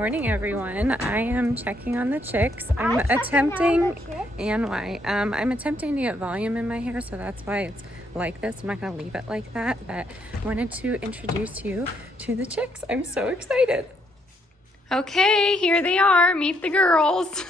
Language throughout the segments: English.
morning, everyone. I am checking on the chicks. I'm attempting to get volume in my hair, so that's why it's like this. I'm not gonna leave it like that, but I wanted to introduce you to the chicks. I'm so excited. Okay, here they are. Meet the girls.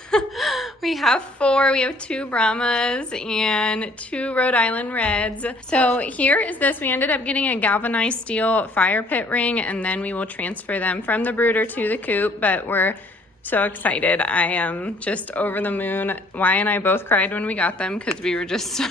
We have 4. We have 2 Brahmas and 2 Rhode Island Reds. So here is this. We ended up getting a galvanized steel fire pit ring, and then we will transfer them from the brooder to the coop, but we're so excited. I am just over the moon. Why and I both cried when we got them because we were just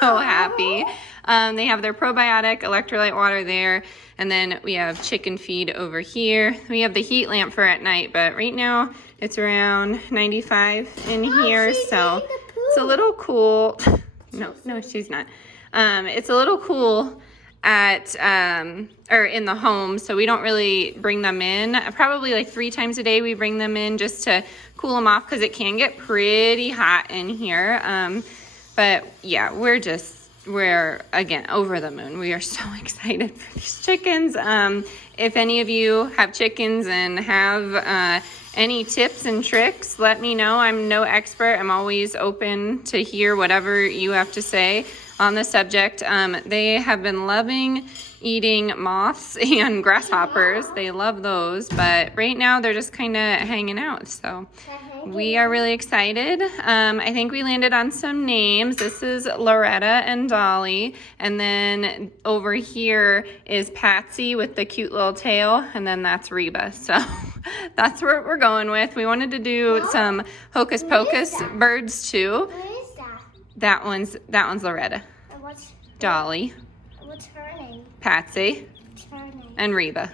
so happy. They have their probiotic electrolyte water there, and then we have chicken feed over here. We have the heat lamp for at night, but right now it's around 95 in here, so it's a little cool. No, she's not. It's a little cool at or in the home, so we don't really bring them in. Probably like 3 times a day we bring them in just to cool them off because it can get pretty hot in here. But yeah, we're again over the moon. We are so excited for these chickens. If any of you have chickens and have any tips and tricks, let me know. I'm no expert. I'm always open to hear whatever you have to say on the subject. They have been loving eating moths and grasshoppers. They love those, but right now they're just kind of hanging out. So we are really excited. I think we landed on some names. This is Loretta and Dolly. And then over here is Patsy with the cute little tail. And then that's Reba. So that's what we're going with. We wanted to do some Hocus Pocus birds too. Who is that? That one's Loretta. And what's Dolly. What's her name? Patsy. What's her name? And Reba.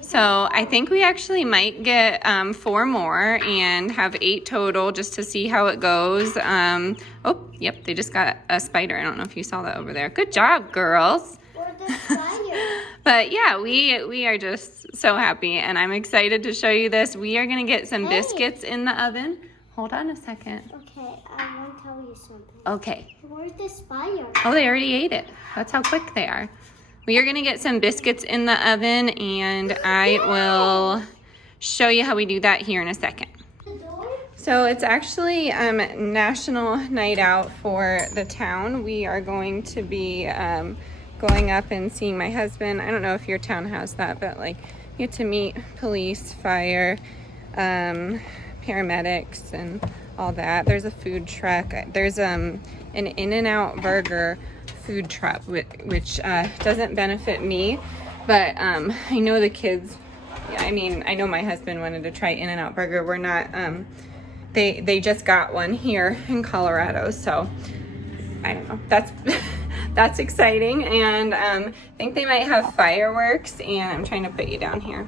So I think we actually might get 4 more and have 8 total just to see how it goes. Oh, yep, they just got a spider. I don't know if you saw that over there. Good job, girls. Or the spider. But yeah, we are just so happy, and I'm excited to show you this. We are going to get some biscuits in the oven. Hold on a second. Okay, I want to tell you something. Okay. Where's the spider? Oh, they already ate it. That's how quick they are. We are going to get some biscuits in the oven, and I will show you how we do that here in a second. So it's actually National Night Out for the town. We are going to be going up and seeing my husband. I don't know if your town has that, but like you get to meet police, fire, paramedics, and all that. There's a food truck. There's an In-N-Out burger food truck, which doesn't benefit me, but I know the kids. I mean, I know my husband wanted to try In-N-Out burger. We're not. They just got one here in Colorado, so I don't know. That's exciting, and I think they might have fireworks. And I'm trying to put you down here.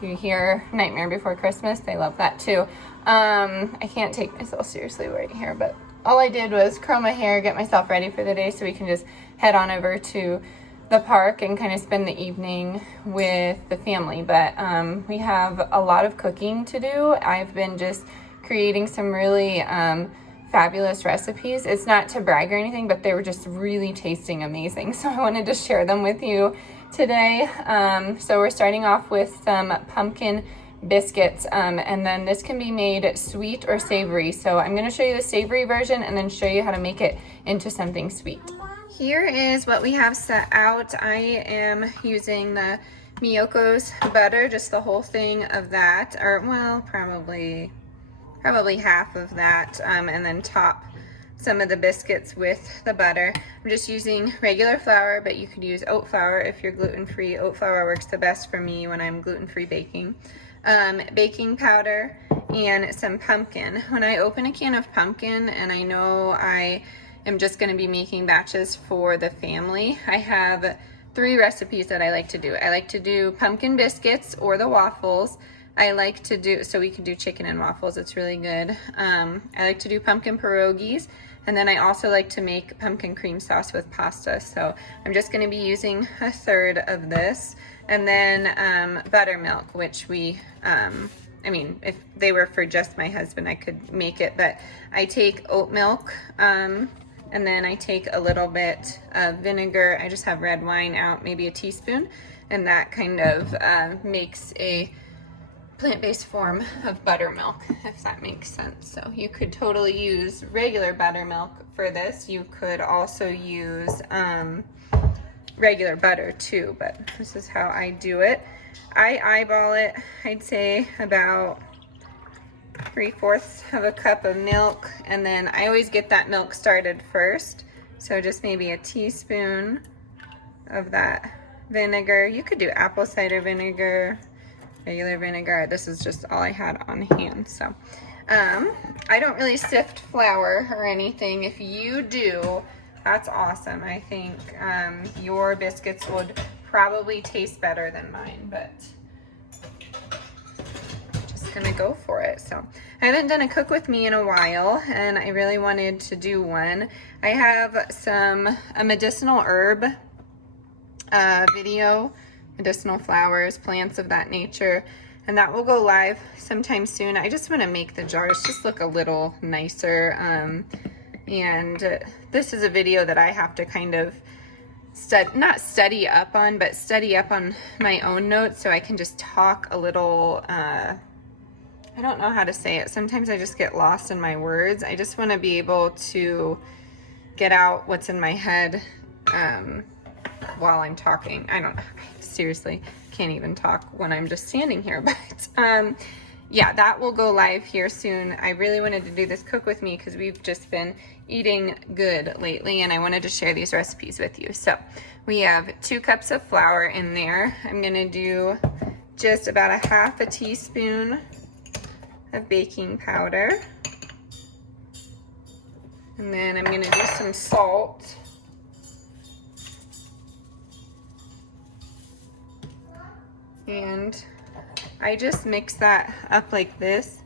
Do you hear Nightmare Before Christmas? They love that too. I can't take myself seriously right here, but all I did was curl my hair, get myself ready for the day so we can just head on over to the park and kind of spend the evening with the family. But we have a lot of cooking to do. I've been just creating some really fabulous recipes. It's not to brag or anything, but they were just really tasting amazing. So I wanted to share them with you today. So we're starting off with some pumpkin biscuits, and then this can be made sweet or savory. So I'm going to show you the savory version and then show you how to make it into something sweet. Here is what we have set out. I am using the Miyoko's butter, just the whole thing of that, or well, probably half of that, and then top some of the biscuits with the butter. I'm just using regular flour, but you could use oat flour if you're gluten-free. Oat flour works the best for me when I'm gluten-free baking. Baking powder and some pumpkin. When I open a can of pumpkin, and I know I am just going to be making batches for the family, I have 3 recipes that I like to do. I like to do pumpkin biscuits or the waffles. I like to do, so we can do chicken and waffles, it's really good. I like to do pumpkin pierogies, and then I also like to make pumpkin cream sauce with pasta. So I'm just going to be using 1/3 of this. And then buttermilk, which we, I mean, if they were for just my husband, I could make it, but I take oat milk, and then I take a little bit of vinegar. I just have red wine out, maybe a teaspoon, and that kind of makes a plant-based form of buttermilk, if that makes sense. So you could totally use regular buttermilk for this. You could also use regular butter too, but this is how I do it. I eyeball it, I'd say about 3/4 of a cup of milk, and then I always get that milk started first. So just maybe a teaspoon of that vinegar. You could do apple cider vinegar, regular vinegar. This is just all I had on hand. So I don't really sift flour or anything. If you do, that's awesome. I think your biscuits would probably taste better than mine, but just gonna go for it. So I haven't done a cook with me in a while, and I really wanted to do one. I have a medicinal herb video, medicinal flowers, plants of that nature, and that will go live sometime soon. I just want to make the jars just look a little nicer, and this is a video that I have to kind of not study up on, but study up on my own notes so I can just talk a little, I don't know how to say it. Sometimes I just get lost in my words. I just want to be able to get out what's in my head while I'm talking. I don't know. I seriously can't even talk when I'm just standing here. But yeah, that will go live here soon. I really wanted to do this cook with me because we've just been eating good lately, and I wanted to share these recipes with you. So we have 2 cups of flour in there. I'm going to do just about a 1/2 teaspoon of baking powder. And then I'm going to do some salt. And I just mix that up like this.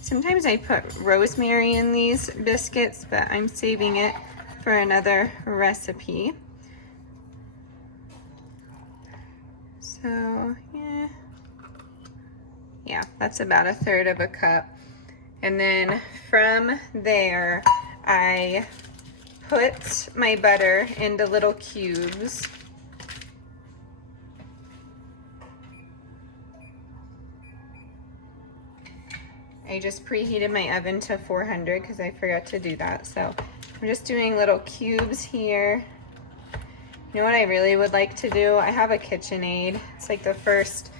Sometimes I put rosemary in these biscuits, but I'm saving it for another recipe. So, yeah, that's about 1/3 of a cup. And then from there, I put my butter into little cubes. I just preheated my oven to 400 because I forgot to do that. So I'm just doing little cubes here. You know what I really would like to do? I have a KitchenAid. It's like the first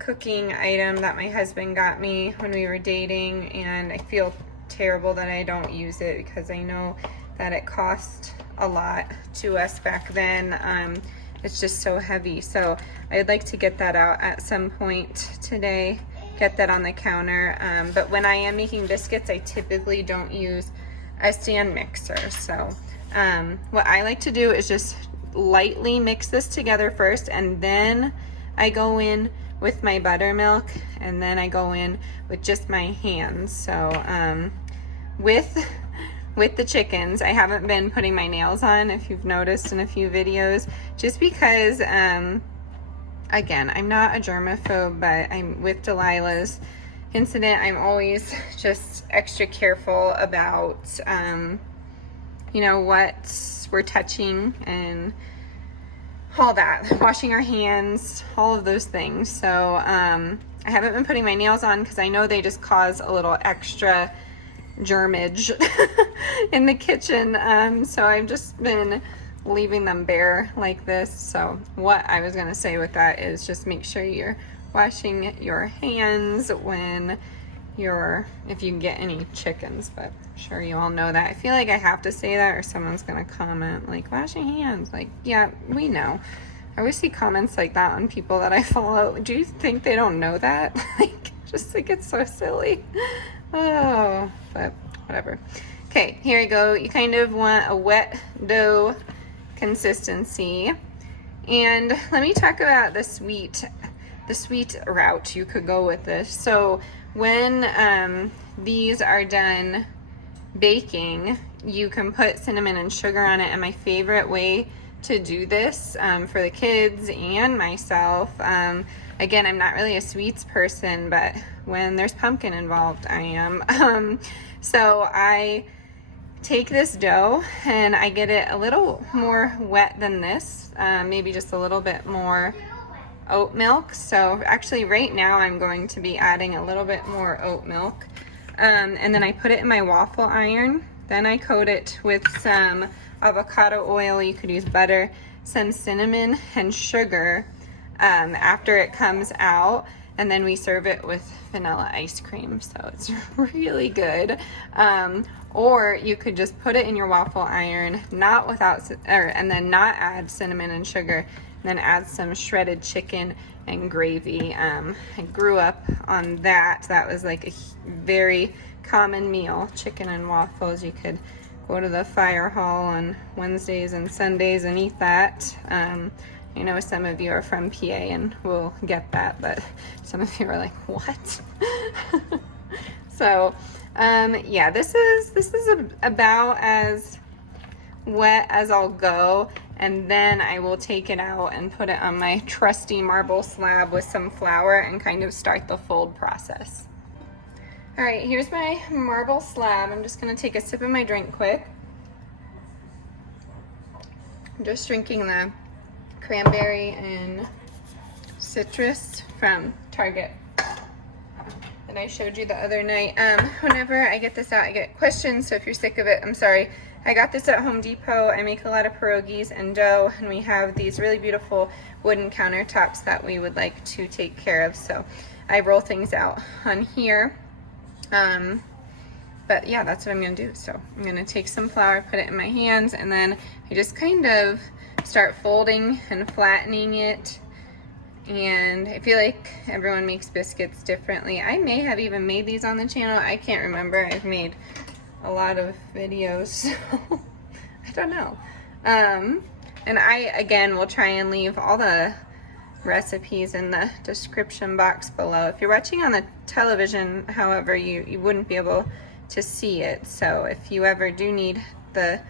cooking item that my husband got me when we were dating, and I feel terrible that I don't use it because I know that it cost a lot to us back then. It's just so heavy. So I'd like to get that out at some point today, get that on the counter. But when I am making biscuits, I typically don't use a stand mixer. So what I like to do is just lightly mix this together first, and then I go in with my buttermilk, and then I go in with just my hands. So with the chickens, I haven't been putting my nails on, if you've noticed in a few videos, just because again, I'm not a germaphobe, but I'm with Delilah's incident. I'm always just extra careful about you know, what we're touching and all that, washing our hands, all of those things. So I haven't been putting my nails on because I know they just cause a little extra germage in the kitchen. So I've just been leaving them bare like this. So what I was gonna say with that is just make sure you're washing your hands when if you get any chickens, but I'm sure you all know that. I feel like I have to say that or someone's gonna comment like, wash your hands. Like, yeah, we know. I always see comments like that on people that I follow. Do you think they don't know that? Like, just think it's so silly. Oh, but whatever. Okay, here we go. You kind of want a wet dough consistency. And let me talk about the sweet route you could go with this. So when these are done baking, you can put cinnamon and sugar on it. And my favorite way to do this for the kids and myself, again, I'm not really a sweets person, but when there's pumpkin involved, I am. So I take this dough and I get it a little more wet than this, maybe just a little bit more oat milk. So actually right now I'm going to be adding a little bit more oat milk. And then I put it in my waffle iron. Then I coat it with some avocado oil. You could use butter, some cinnamon and sugar after it comes out. And then we serve it with vanilla ice cream. So it's really good. Or you could just put it in your waffle iron, and then not add cinnamon and sugar, and then add some shredded chicken and gravy. I grew up on that. That was like a very common meal, chicken and waffles. You could go to the fire hall on Wednesdays and Sundays and eat that. I know some of you are from PA and will get that, but some of you are like, what? So, yeah, this is about as wet as I'll go, and then I will take it out and put it on my trusty marble slab with some flour and kind of start the fold process. All right, here's my marble slab. I'm just gonna take a sip of my drink quick. I'm just drinking the cranberry and citrus from Target that I showed you the other night. Whenever I get this out, I get questions, so if you're sick of it, I'm sorry. I got this at Home Depot. I make a lot of pierogies and dough, and we have these really beautiful wooden countertops that we would like to take care of, so I roll things out on here. But yeah, that's what I'm gonna do. So I'm gonna take some flour, put it in my hands, and then I just kind of start folding and flattening it. And I feel like everyone makes biscuits differently. I may have even made these on the channel. I can't remember. I've made a lot of videos, so I don't know. And I, again, will try and leave all the recipes in the description box below. If you're watching on the television, however, you wouldn't be able to see it. So if you ever do need the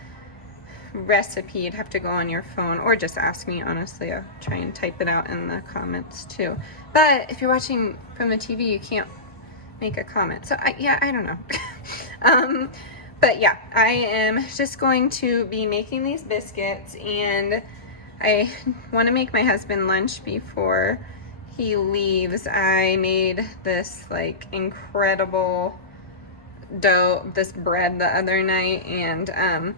recipe, you'd have to go on your phone or just ask me. Honestly, I'll try and type it out in the comments too. But if you're watching from the TV, you can't make a comment. So I don't know. But yeah, I am just going to be making these biscuits, and I want to make my husband lunch before he leaves. I made this like incredible this bread the other night, and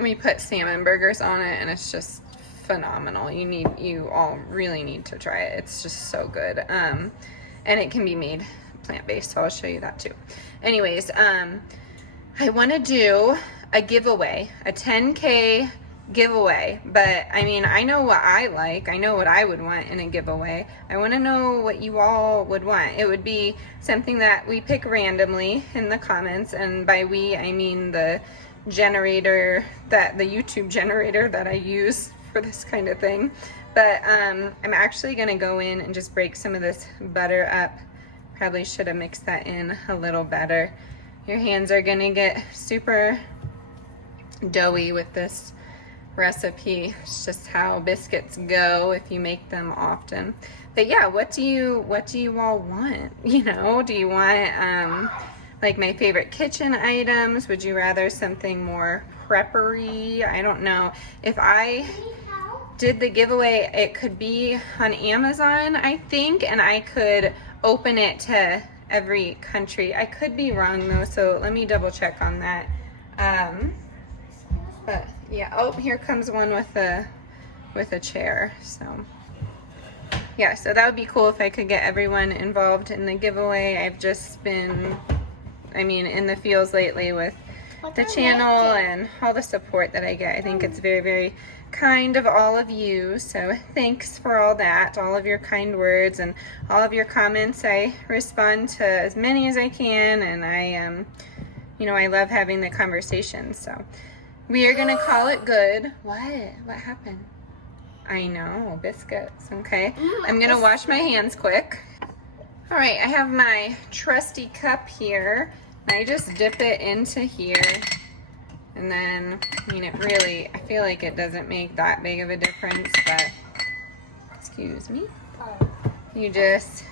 we put salmon burgers on it, and it's just phenomenal. You all really need to try it. It's just so good. And it can be made plant-based, so I'll show you that too. Anyways, I want to do a giveaway, a 10K giveaway, but I mean, I know what I like. I know what I would want in a giveaway. I want to know what you all would want. It would be something that we pick randomly in the comments, and by we, I mean the generator, the YouTube generator that I use for this kind of thing. But I'm actually gonna go in and just break some of this butter up. Probably should have mixed that in a little better. Your hands are gonna get super doughy with this recipe. It's just how biscuits go if you make them often. But yeah, what do you all want? You know, do you want like my favorite kitchen items? Would you rather something more preppery? I don't know. If I did the giveaway, it could be on Amazon, I think, and I could open it to every country. I could be wrong though, so let me double check on that. But yeah, oh, here comes one with a chair. So yeah, so that would be cool if I could get everyone involved in the giveaway. I've just been, I mean, in the feels lately with the channel and all the support that I get. I think it's very, very kind of all of you. So thanks for all that, all of your kind words and all of your comments. I respond to as many as I can, and I you know, I love having the conversation. So we are gonna call it good. What happened? I know, biscuits. Okay, I'm gonna wash my hands quick. All right, I have my trusty cup here. I just dip it into here, and then, I mean, it really, I feel like it doesn't make that big of a difference, but, excuse me. You just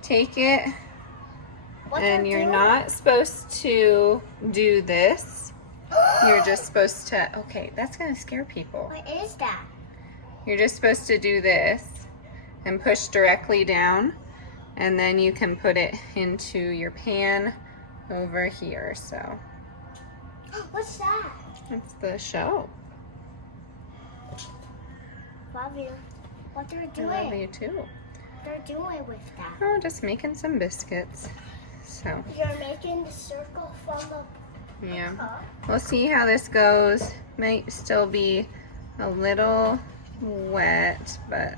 take it, and you're not supposed to do this. You're just supposed to, okay, that's gonna scare people. What is that? You're just supposed to do this, and push directly down, and then you can put it into your pan over here. So What's that? it's the show. Love you. What they're I doing? love you too. They're doing with that. Oh, just making some biscuits. So You're making the circle from the yeah, cup. we'll see how this goes. Might still be a little wet, but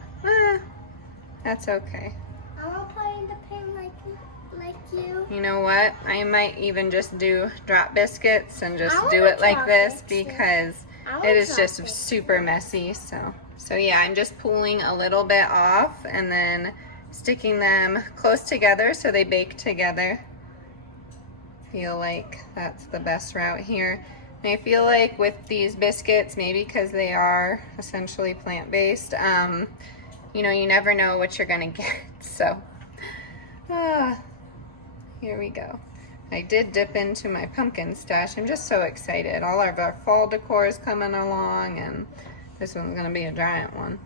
that's okay. I want to put in the pan like you. You know what? I might even just do drop biscuits and just I do wanna it like drop this biscuits. because I want it is drop just biscuits. super messy. So yeah, I'm just pulling a little bit off and then sticking them close together so they bake together. Feel like that's the best route here. And I feel like with these biscuits, maybe because they are essentially plant-based, you know, you never know what you're gonna get. So here we go. I did dip into my pumpkin stash. I'm just so excited. All of our fall decor is coming along, and this one's gonna be a giant one.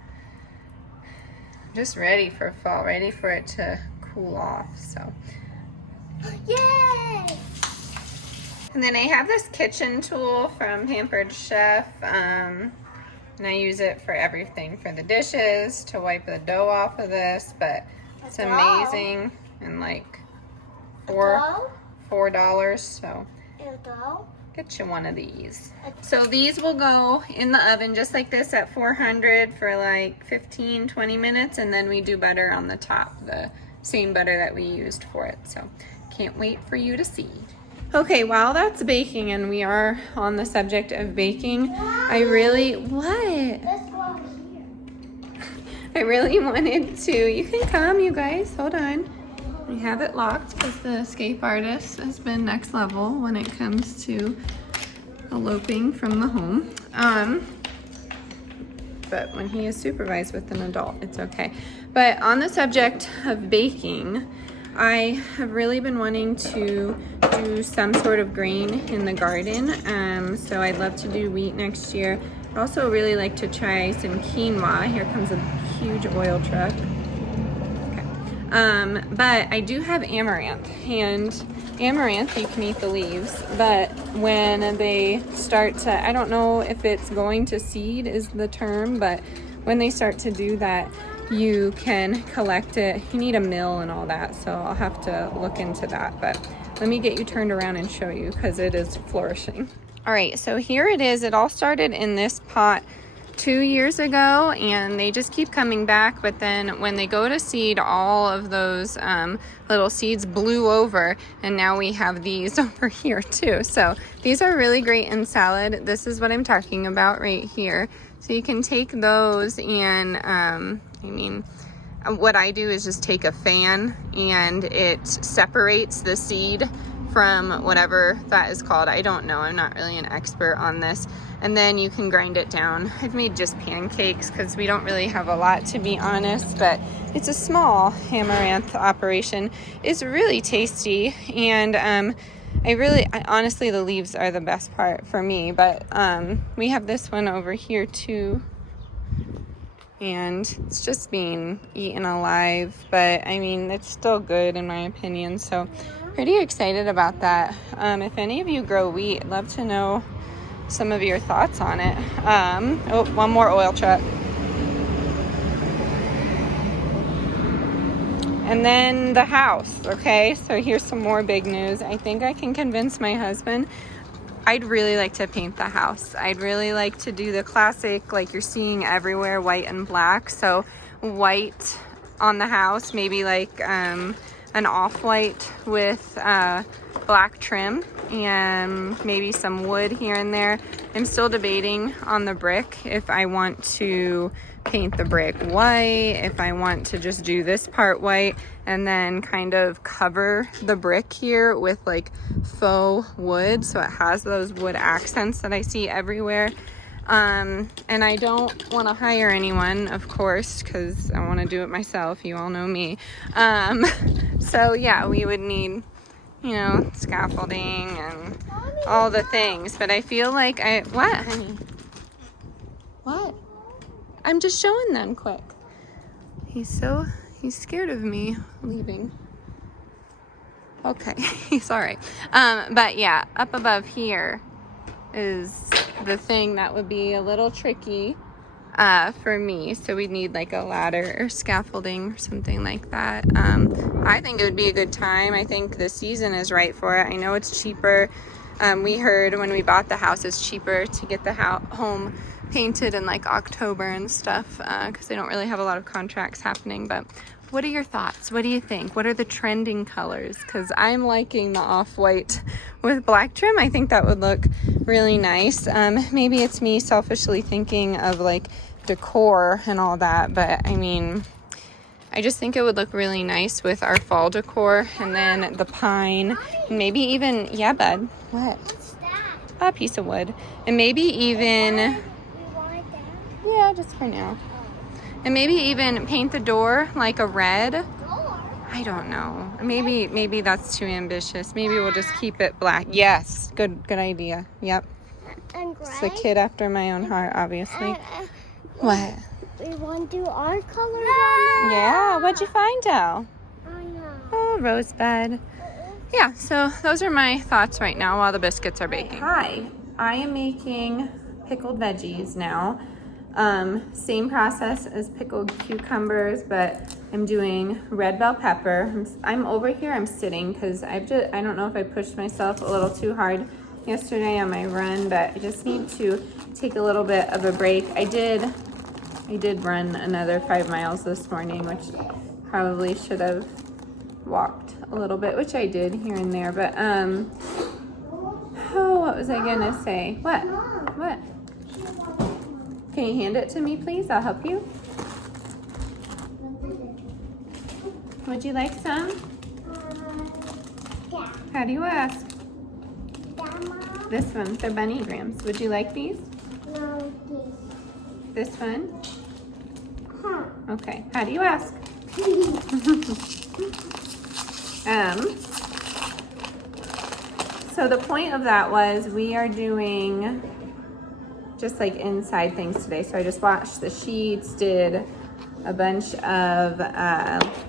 Just ready for fall, ready for it to cool off. So Yay! and then I have this kitchen tool from Pampered Chef, and I use it for everything, for the dishes, to wipe the dough off of this, but it's amazing, and like $4, so get you one of these. So these will go in the oven just like this at 400 for like 15-20 minutes, and then we do butter on the top, the same butter that we used for it. So can't wait for you to see. Okay, while that's baking, and we are on the subject of baking, I really wanted to, you can come, you guys, hold on. We have it locked because the escape artist has been next level when it comes to eloping from the home. But when he is supervised with an adult, it's okay. But on the subject of baking, I have really been wanting to do some sort of grain in the garden. So I'd love to do wheat next year. I'd also really like to try some quinoa. Here comes a huge oil truck. But I do have amaranth, and amaranth, you can eat the leaves, but when they start to, I don't know if it's going to seed is the term, but when they start to do that, you can collect it. You need a mill and all that, so I'll have to look into that, but let me get you turned around and show you because it is flourishing. All right, so here it is. It all started in this pot 2 years ago, and they just keep coming back, but then when they go to seed, all of those little seeds blew over, and now we have these over here too. So these are really great in salad. This is what I'm talking about right here. So you can take those and what I do is just take a fan, and it separates the seed from whatever that is called. I don't know, I'm not really an expert on this. And then you can grind it down. I've made just pancakes because we don't really have a lot, to be honest, but it's a small amaranth operation. It's really tasty, and honestly, the leaves are the best part for me, but we have this one over here too, and it's just being eaten alive, but I mean, it's still good in my opinion, so pretty excited about that. If any of you grow wheat, I'd love to know some of your thoughts on it. Oh, one more oil truck. And then the house, okay? So here's some more big news. I think I can convince my husband. I'd really like to paint the house. I'd really like to do the classic, like you're seeing everywhere, white and black. So white on the house, maybe like an off-white with black trim, and maybe some wood here and there. I'm still debating on the brick if I want to paint the brick white, if I want to just do this part white and then kind of cover the brick here with like faux wood so it has those wood accents that I see everywhere. And I don't want to hire anyone, of course, because I want to do it myself. You all know me. So yeah, we would need, you know, scaffolding and all the things. But I feel like what, honey? What? I'm just showing them quick. He's scared of me leaving. Okay, he's all right. But yeah, up above here is the thing that would be a little tricky for me. So we'd need like a ladder or scaffolding or something like that. I think it would be a good time. I think the season is right for it. I know it's cheaper. We heard when we bought the house, it's cheaper to get the home painted in like October and stuff because they don't really have a lot of contracts happening. But what are your thoughts? What do you think? What are the trending colors? Because I'm liking the off-white with black trim. I think that would look really nice. Maybe it's me selfishly thinking of like decor and all that, but I mean, I just think it would look really nice with our fall decor, and then the pine, and maybe even, yeah, bud, what? What's that? A piece of wood, and maybe even, We want that? yeah, just for now. And maybe even paint the door like a red. Door? I don't know. Maybe that's too ambitious. Maybe we'll just keep it black. Yes, good idea. Yep. And gray? It's a kid after my own heart, obviously. What? We want to do our colors on it? Yeah, what'd you find, Del? I know. Oh, rosebud. Yeah, so those are my thoughts right now while the biscuits are baking. Hi, I am making pickled veggies now. Same process as pickled cucumbers, but I'm doing red bell pepper. I'm over here, I'm sitting because I don't know if I pushed myself a little too hard yesterday on my run, but I just need to take a little bit of a break. I did run another 5 miles this morning, which probably should have walked a little bit, which I did here and there, but oh, what was I gonna say? What? Can you hand it to me, please? I'll help you. Would you like some? Yeah. How do you ask? Grandma? This one, they're bunny grams. Would you like these? No, This one? Huh. Okay. How do you ask? So the point of that was we are doing just like inside things today. So I just washed the sheets, did a bunch of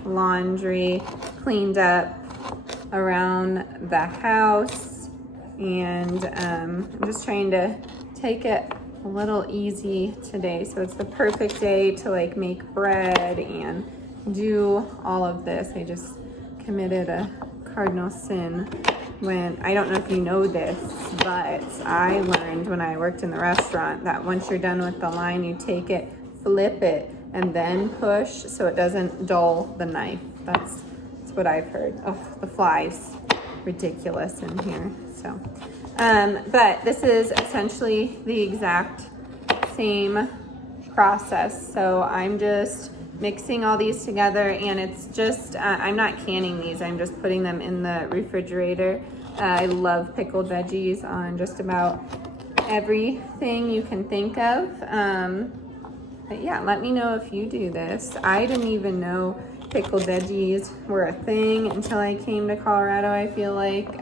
laundry, cleaned up around the house, and I'm just trying to take it a little easy today. So it's the perfect day to like make bread and do all of this. I just committed a cardinal sin when, I don't know if you know this, but I learned when I worked in the restaurant that once you're done with the line, you take it, flip it, and then push so it doesn't dull the knife. That's what I've heard. Oh, the flies, ridiculous in here. So, but this is essentially the exact same process. So I'm just mixing all these together, and it's just, I'm not canning these, I'm just putting them in the refrigerator. I love pickled veggies on just about everything you can think of. But yeah, let me know if you do this. I didn't even know pickled veggies were a thing until I came to Colorado. I feel like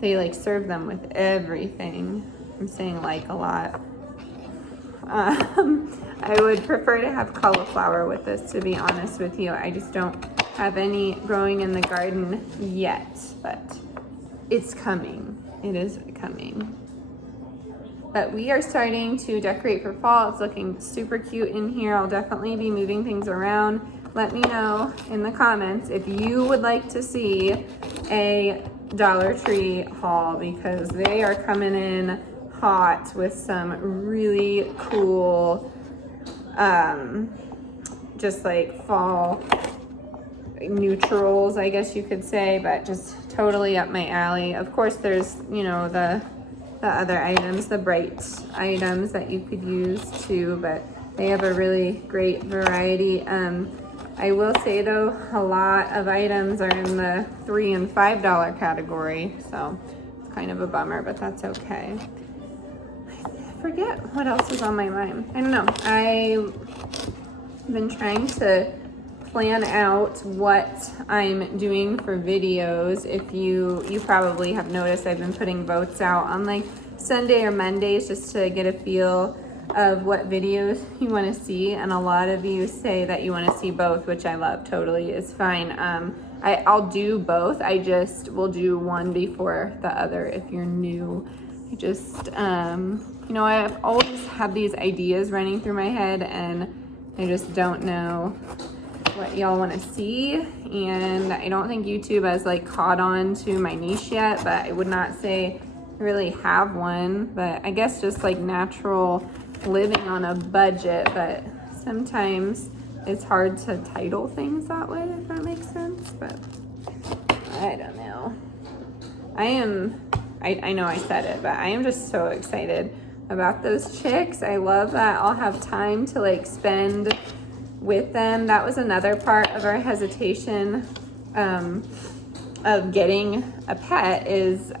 they like serve them with everything. I'm saying like a lot. I would prefer to have cauliflower with this, to be honest with you. I just don't have any growing in the garden yet, but it's coming. It is coming. But we are starting to decorate for fall. It's looking super cute in here. I'll definitely be moving things around. Let me know in the comments if you would like to see a Dollar Tree haul, because they are coming in hot with some really cool just like fall neutrals, I guess you could say, but just totally up my alley. Of course, there's, you know, the other items, the bright items that you could use too, but they have a really great variety. I will say though, a lot of items are in the $3 and $5 category, so it's kind of a bummer, but that's okay. I forget what else is on my mind. I don't know. I've been trying to plan out what I'm doing for videos. If you probably have noticed, I've been putting votes out on like Sunday or Mondays just to get a feel of what videos you want to see, and a lot of you say that you want to see both, which I love. Totally is fine. I'll do both. I just will do one before the other if you're new. I just you know, I've always had these ideas running through my head, and I just don't know what y'all want to see, and I don't think YouTube has like caught on to my niche yet, but I would not say I really have one. But I guess just like natural living on a budget, but sometimes it's hard to title things that way, if that makes sense. But I don't know. I know I said it, but I am just so excited about those chicks. I love that I'll have time to like spend with them. That was another part of our hesitation of getting a pet, is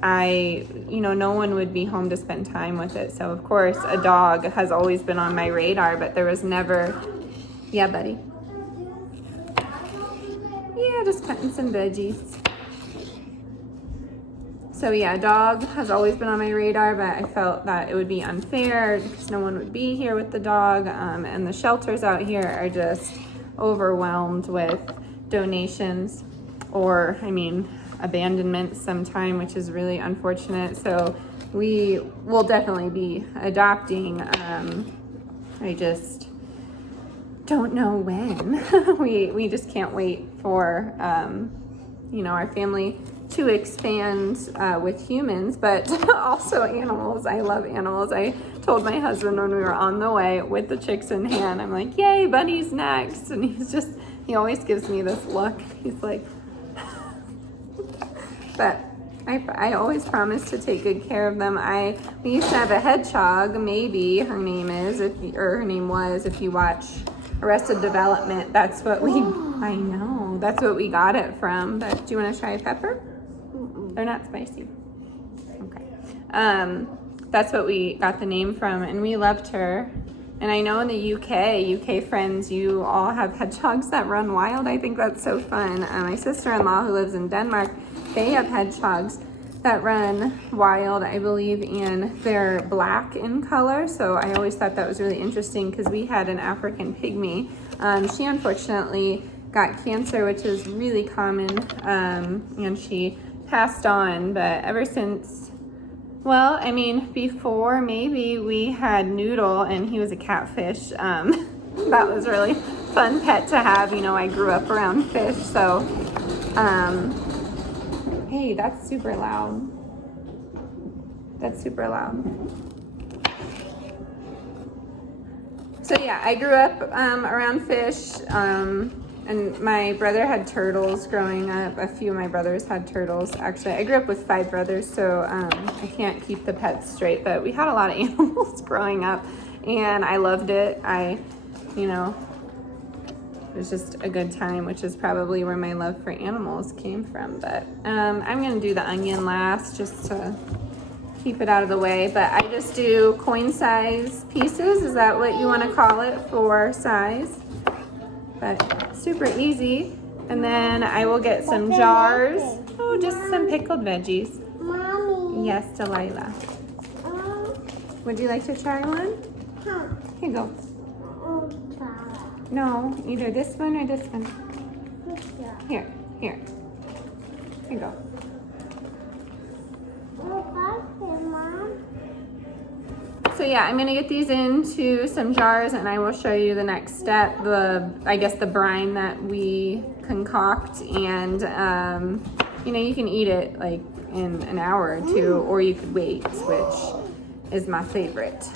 you know, no one would be home to spend time with it. So of course a dog has always been on my radar, but there was never, yeah buddy, yeah, just cutting some veggies. So yeah, a dog has always been on my radar, but I felt that it would be unfair because no one would be here with the dog, and the shelters out here are just overwhelmed with donations, or I mean abandonment sometime, which is really unfortunate. So we will definitely be adopting. I just don't know when. we just can't wait for you know, our family to expand with humans, but also animals. I love animals. I told my husband when we were on the way with the chicks in hand, I'm like, yay, Bunny's next. And he always gives me this look. He's like, but I always promise to take good care of them. We used to have a hedgehog, maybe her name was, if you watch Arrested Development, that's what I know, that's what we got it from. But do you want to try a pepper? They're not spicy. Okay. That's what we got the name from, and we loved her. And I know in the UK friends, you all have hedgehogs that run wild. I think that's so fun. My sister-in-law who lives in Denmark, they have hedgehogs that run wild, I believe, and they're black in color. So I always thought that was really interesting because we had an African pygmy. She unfortunately got cancer, which is really common, and she passed on. But ever since, well, I mean, before maybe we had Noodle, and he was a catfish. That was really fun pet to have. You know, I grew up around fish, so hey, that's super loud. That's super loud. So yeah, I grew up around fish, and my brother had turtles growing up. A few of my brothers had turtles. Actually, I grew up with 5 brothers, so I can't keep the pets straight, but we had a lot of animals growing up, and I loved it. You know, it was just a good time, which is probably where my love for animals came from. But I'm gonna do the onion last just to keep it out of the way. But I just do coin size pieces. Is that what you want to call it for size? But super easy. And then I will get some jars. Oh, just some pickled veggies. Mommy. Yes, Delilah. Would you like to try one? Here you go. No, either this one or this one. Here. Here you go. So yeah, I'm gonna get these into some jars, and I will show you the next step, I guess the brine that we concoct, and you know, you can eat it like in an hour or two, or you could wait, which is my favorite.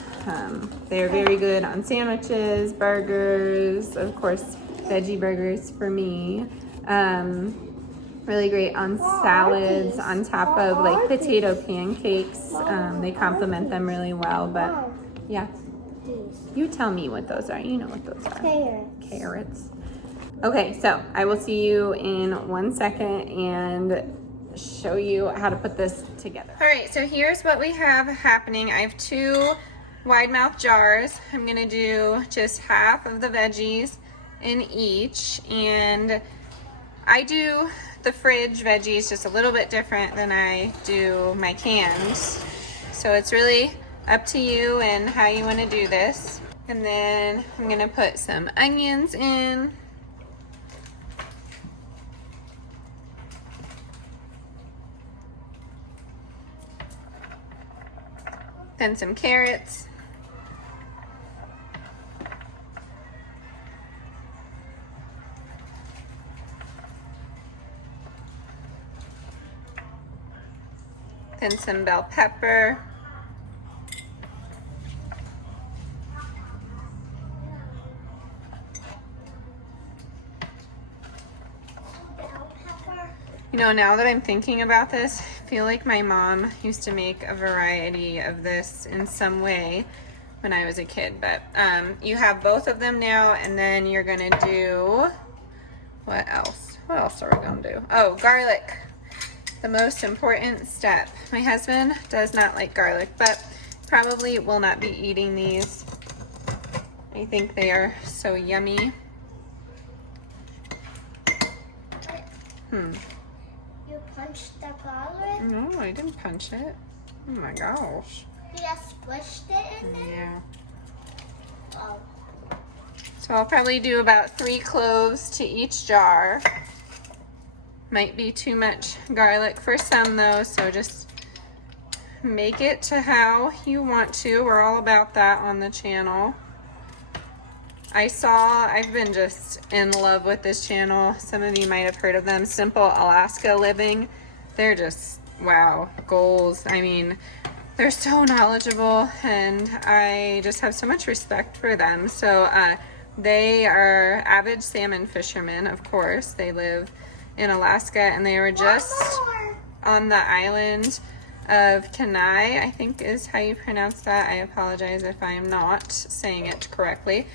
They're very good on sandwiches, burgers, of course, veggie burgers for me. Really great on salads, on top of like potato pancakes. They complement them really well, but yeah. You tell me what those are. You know what those are. Carrots. Okay, so I will see you in 1 second and show you how to put this together. All right, so here's what we have happening. I have 2 wide mouth jars. I'm gonna do just half of the veggies in each, and I do the fridge veggies just a little bit different than I do my cans. So it's really up to you and how you want to do this. And then I'm gonna put some onions in. Then some carrots. Then some bell pepper. You know, now that I'm thinking about this, I feel like my mom used to make a variety of this in some way when I was a kid. But you have both of them now, and then you're gonna do, what else? What else are we gonna do? Oh, garlic. The most important step. My husband does not like garlic, but probably will not be eating these. I think they are so yummy. You punched the garlic? No, I didn't punch it. Oh my gosh. You just squished it in there? Yeah. Oh. So I'll probably do about 3 cloves to each jar. Might be too much garlic for some though, so just make it to how you want to. We're all about that on the channel. I've been just in love with this channel. Some of you might have heard of them, Simple Alaska Living. They're just, wow, goals. I mean, they're so knowledgeable and I just have so much respect for them. So they are avid salmon fishermen, of course. They live in Alaska and they were just on the island of Kenai, I think is how you pronounce that. I apologize if I am not saying it correctly.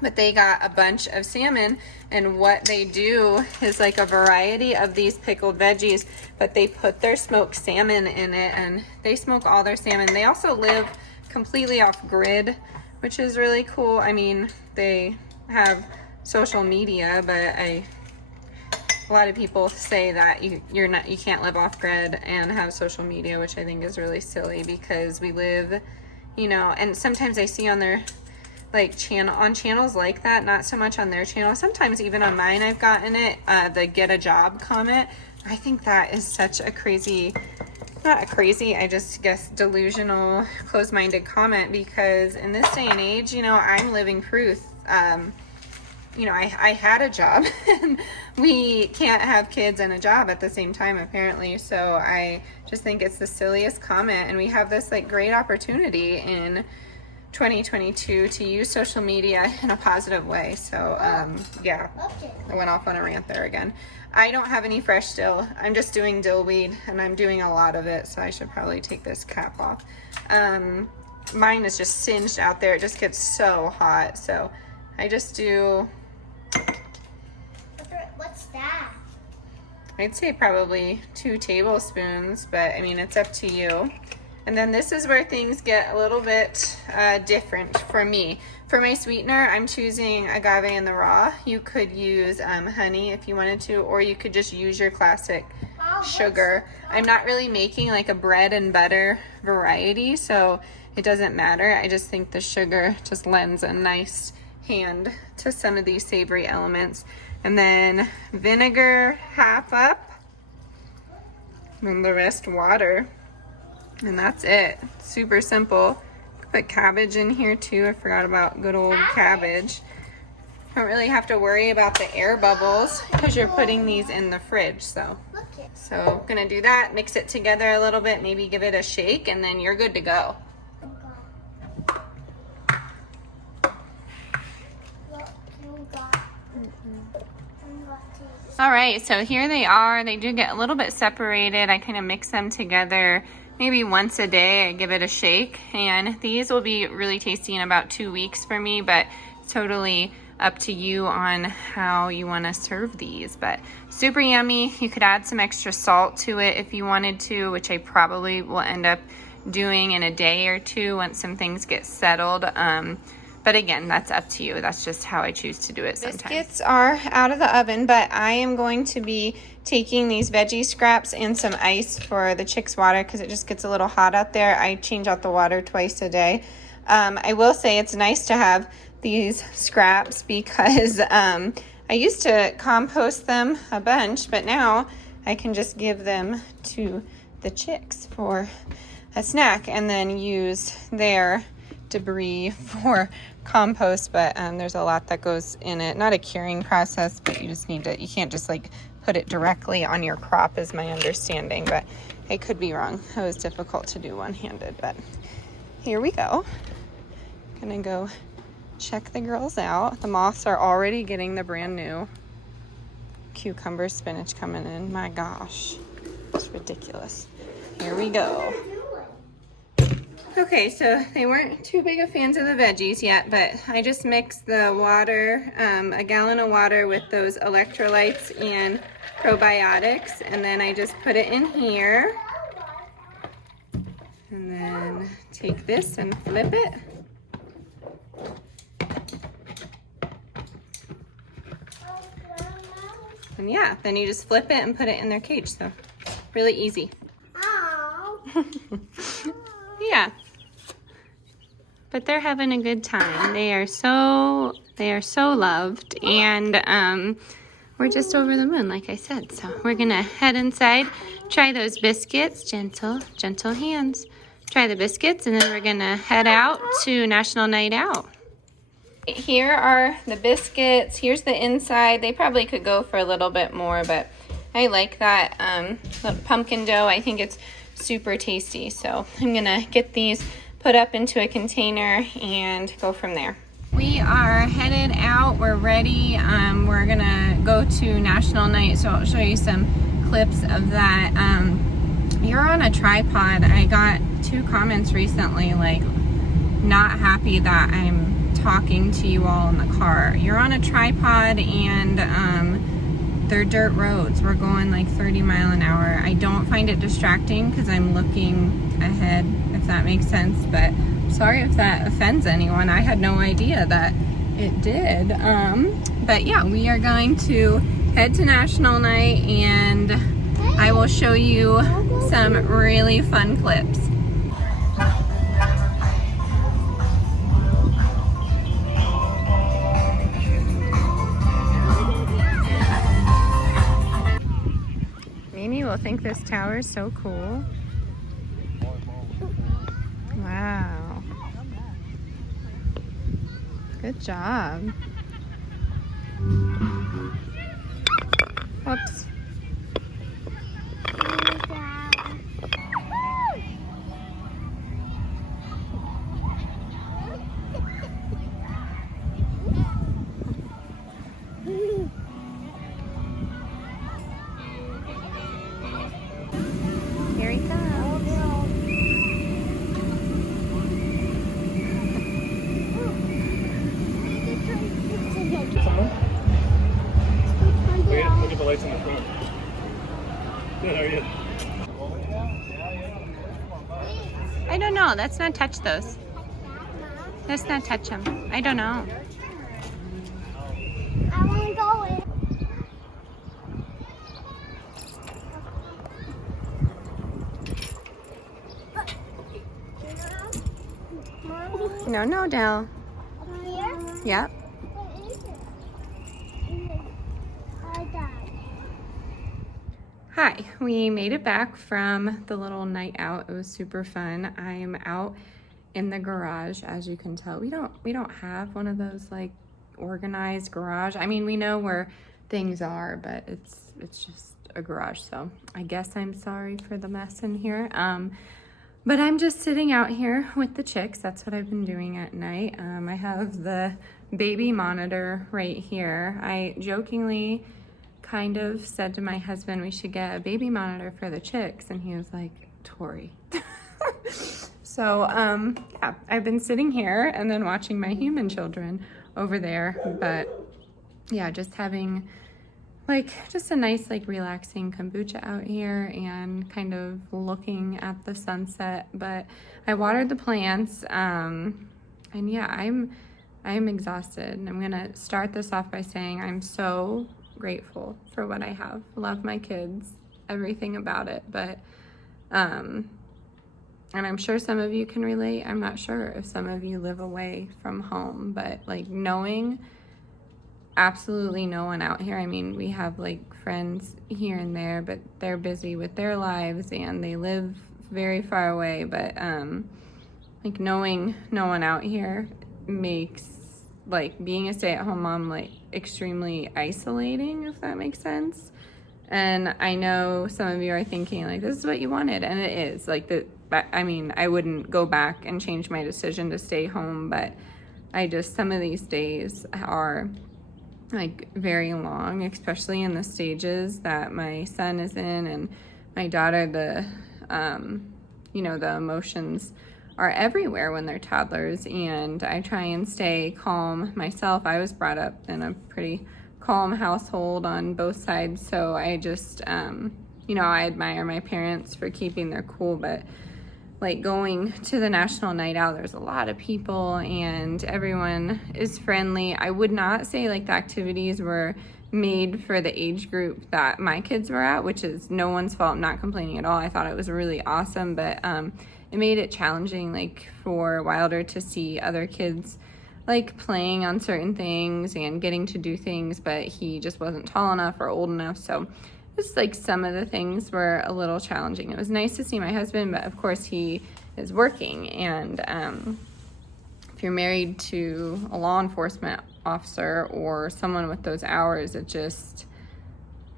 But they got a bunch of salmon, and what they do is like a variety of these pickled veggies, but they put their smoked salmon in it, and they smoke all their salmon. They also live completely off grid, which is really cool. I mean, they have social media, but a lot of people say that you can't live off grid and have social media, which I think is really silly because we live, you know, and sometimes I see on their like channels like that, not so much on their channel, sometimes even on mine I've gotten it, the get a job comment. I think that is such a crazy, not a crazy, I just guess delusional, closed-minded comment, because in this day and age, you know, I'm living proof. You know, I had a job and we can't have kids and a job at the same time apparently, so I just think it's the silliest comment, and we have this like great opportunity in 2022 to use social media in a positive way. So yeah, I went off on a rant there again. I don't have any fresh dill. I'm just doing dill weed and I'm doing a lot of it, so I should probably take this cap off. Mine is just singed out there. It just gets so hot, so I just do, What's that? I'd say probably 2 tablespoons, but I mean, it's up to you. And then this is where things get a little bit different for me. For my sweetener, I'm choosing agave in the raw. You could use honey if you wanted to, or you could just use your classic sugar. I'm not really making like a bread and butter variety, so it doesn't matter. I just think the sugar just lends a nice hand to some of these savory elements. And then vinegar, half up, and the rest water. And that's it. Super simple. Put cabbage in here too. I forgot about good old cabbage. Don't really have to worry about the air bubbles because you're putting these in the fridge. So I'm gonna do that, mix it together a little bit, maybe give it a shake, and then you're good to go. All right, so here they are. They do get a little bit separated. I kind of mix them together maybe once a day. I give it a shake, and these will be really tasty in about 2 weeks for me, but it's totally up to you on how you want to serve these. But super yummy. You could add some extra salt to it if you wanted to, which I probably will end up doing in a day or two once some things get settled. But again, that's up to you. That's just how I choose to do it sometimes. Biscuits are out of the oven, but I am going to be taking these veggie scraps and some ice for the chicks' water because it just gets a little hot out there. I change out the water twice a day. I will say it's nice to have these scraps because I used to compost them a bunch, but now I can just give them to the chicks for a snack and then use their debris for compost. But there's a lot that goes in it. Not a curing process, but you just need to, you can't just like put it directly on your crop is my understanding, but I could be wrong. It was difficult to do one-handed, but here we go. Gonna go check the girls out. The moths are already getting the brand new cucumber spinach coming in. My gosh, it's ridiculous. Here we go. Okay, so they weren't too big of fans of the veggies yet, but I just mixed the water, a gallon of water with those electrolytes and probiotics, and then I just put it in here. And then take this and flip it. And yeah, then you just flip it and put it in their cage, so really easy. Yeah. But they're having a good time. They are so loved, and we're just over the moon, like I said. So we're gonna head inside, try those biscuits, gentle hands. Try the biscuits, and then we're gonna head out to National Night Out. Here are the biscuits. Here's the inside. They probably could go for a little bit more, but I like that pumpkin dough. I think it's super tasty. So I'm gonna get these put up into a container and go from there. We are headed out. We're ready. We're gonna go to National Night, so I'll show you some clips of that. You're on a tripod. I got 2 comments recently, like, not happy that I'm talking to you all in the car. You're on a tripod, and they're dirt roads. We're going like 30 miles an hour. I don't find it distracting because I'm looking ahead, if that makes sense, but sorry if that offends anyone. I had no idea that it did. But yeah, we are going to head to National Night, and I will show you some really fun clips. Mimi will think this tower is so cool. Wow. Good job. Whoops. Here he comes. Look at the lights in the front. Good, how are you? I don't know. Let's not touch those. Let's not touch them. I don't know. I want to go in. No, Del. Here? Yep. What is it? I died. Hi, we made it back from the little night out. It was super fun. I'm out in the garage, as you can tell. We don't have one of those like organized garage. I mean, we know where things are, but it's just a garage. So I guess I'm sorry for the mess in here. But I'm just sitting out here with the chicks. That's what I've been doing at night. I have the baby monitor right here. I jokingly kind of said to my husband we should get a baby monitor for the chicks, and he was like, Tori. So yeah, I've been sitting here and then watching my human children over there. But yeah, just having like just a nice like relaxing kombucha out here and kind of looking at the sunset. But I watered the plants, and yeah, I'm I am exhausted. And I'm gonna start this off by saying I'm so grateful for what I have. Love my kids, everything about it, but and I'm sure some of you can relate. I'm not sure if some of you live away from home, but like knowing absolutely no one out here. I mean, we have like friends here and there, but they're busy with their lives and they live very far away, but like knowing no one out here makes like being a stay-at-home mom like extremely isolating, if that makes sense. And I know some of you are thinking like, this is what you wanted, and it is like the I mean, I wouldn't go back and change my decision to stay home, but I just, some of these days are like very long, especially in the stages that my son is in, and my daughter, the you know, the emotions are everywhere when they're toddlers, and I try and stay calm myself. I was brought up in a pretty calm household on both sides, so I just you know, I admire my parents for keeping their cool, but like going to the national night out, there's a lot of people and everyone is friendly. I would not say like the activities were made for the age group that my kids were at, which is no one's fault. I'm not complaining at all. I thought it was really awesome, but it made it challenging like for Wilder to see other kids like playing on certain things and getting to do things, but he just wasn't tall enough or old enough. So just like some of the things were a little challenging. It was nice to see my husband, but of course he is working, and if you're married to a law enforcement officer or someone with those hours, it just,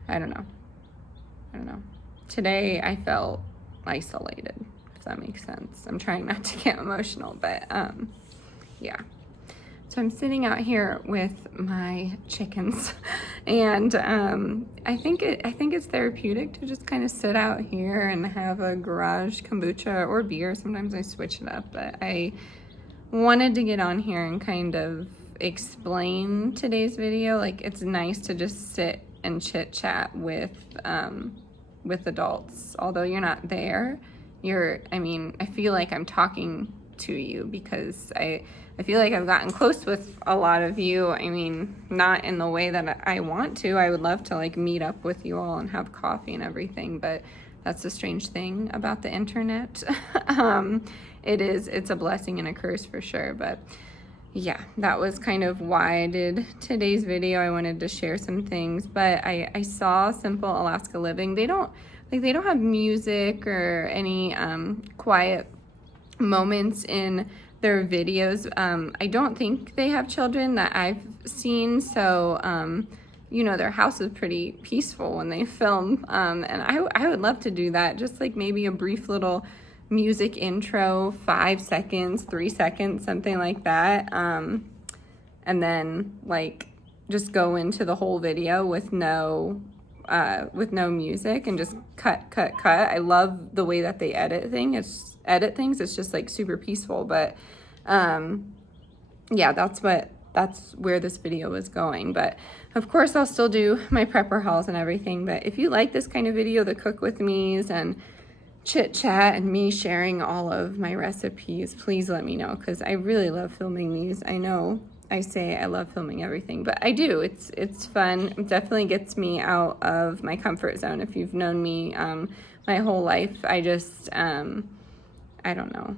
I don't know. Today I felt isolated, if that makes sense. I'm trying not to get emotional, but yeah. So I'm sitting out here with my chickens, and I think it's therapeutic to just kind of sit out here and have a garage kombucha or beer. Sometimes I switch it up, but I wanted to get on here and kind of explain today's video. Like, it's nice to just sit and chit chat with adults. Although you're not there, I mean, I feel like I'm talking to you because I feel like I've gotten close with a lot of you. I mean, not in the way that I want to. I would love to like meet up with you all and have coffee and everything, but that's the strange thing about the internet. It's a blessing and a curse for sure. But yeah, that was kind of why I did today's video. I wanted to share some things, but I saw Simple Alaska Living. They don't have music or any quiet moments in their videos. I don't think they have children that I've seen, so you know, their house is pretty peaceful when they film, and I would love to do that, just like maybe a brief little music intro, 5 seconds, 3 seconds, something like that, and then like just go into the whole video with no music and just cut. I love the way that they edit things. It's just like super peaceful, but yeah, that's where this video is going. But of course I'll still do my prepper hauls and everything. But if you like this kind of video, the cook with me's and chit chat and me sharing all of my recipes, please let me know, because I really love filming these. I know I say I love filming everything, but I do. It's fun. It definitely gets me out of my comfort zone. If you've known me my whole life, I just I don't know.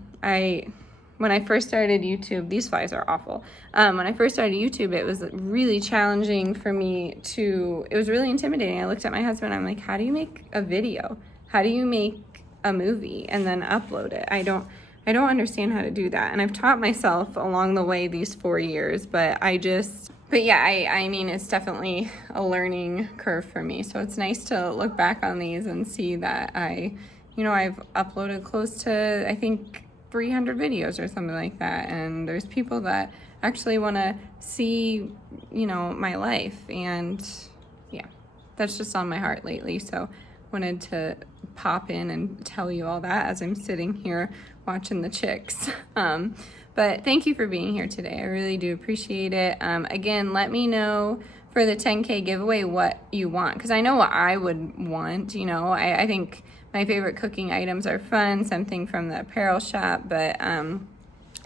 When I first started YouTube, these flies are awful. When I first started YouTube, it was really challenging for me it was really intimidating. I looked at my husband, I'm like, how do you make a video? How do you make a movie and then upload it? I don't understand how to do that. And I've taught myself along the way these 4 years, but yeah, I mean, it's definitely a learning curve for me. So it's nice to look back on these and see that I've uploaded close to, I think, 300 videos or something like that. And there's people that actually want to see, my life. And yeah, that's just on my heart lately. So wanted to pop in and tell you all that as I'm sitting here watching the chicks. But thank you for being here today. I really do appreciate it. Again, let me know for the 10K giveaway what you want, because I know what I would want. I think my favorite cooking items are fun, something from the apparel shop, but I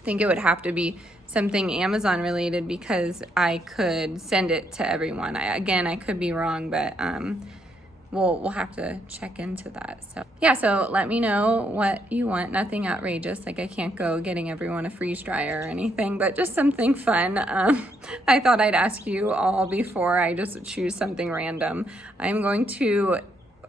think it would have to be something Amazon related because I could send it to everyone. I could be wrong, but we'll have to check into that. So yeah, so let me know what you want. Nothing outrageous, like I can't go getting everyone a freeze dryer or anything, but just something fun. I thought I'd ask you all before I just choose something random. I'm going to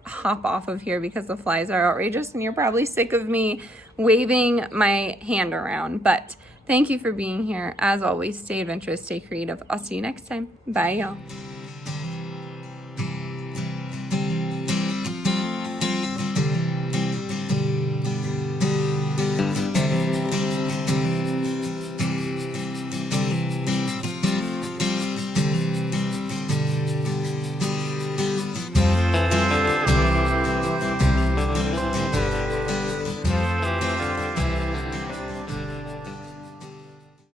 hop off of here because the flies are outrageous and you're probably sick of me waving my hand around, but thank you for being here. As always, stay adventurous, stay creative. I'll see you next time. Bye, y'all.